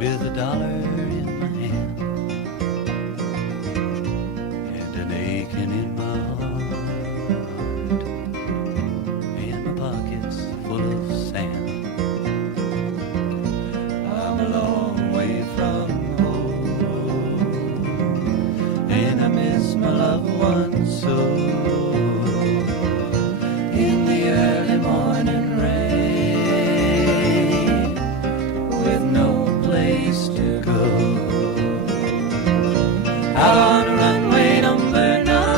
with a dollar in my hand and an aching in my heart and my pockets full of sand. I'm a long way from home and I miss my loved ones so. In the early morning rain with no place to go, out on runway number 9,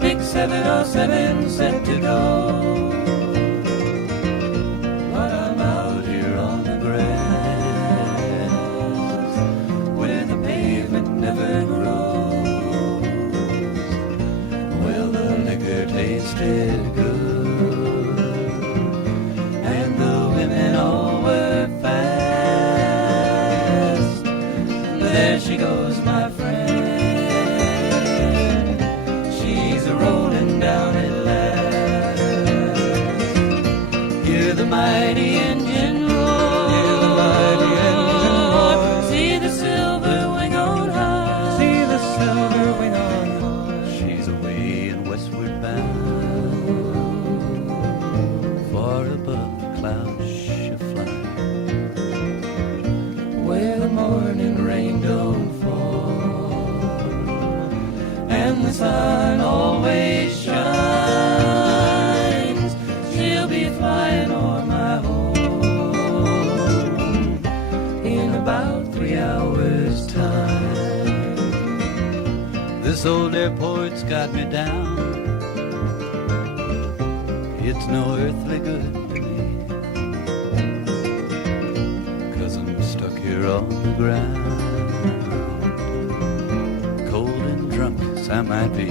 big 707 set to go. But I'm out here on the grass where the pavement never grows. Well, the liquor tasted good and the women all were fast. There she goes, my friend, she's a-rolling down at last. Hear the mighty engine roar, hear the mighty engine roar. See the silver wing on high, see the silver wing on high. She's away and westward bound, far above the clouds she flies, where the morning rain don't fall and the sun always shines. She'll be flying o'er my home in about 3 hours' time. This old airport's got me down. It's no earthly good to me, 'cause I'm stuck here on the ground, cold and drunk as I might be.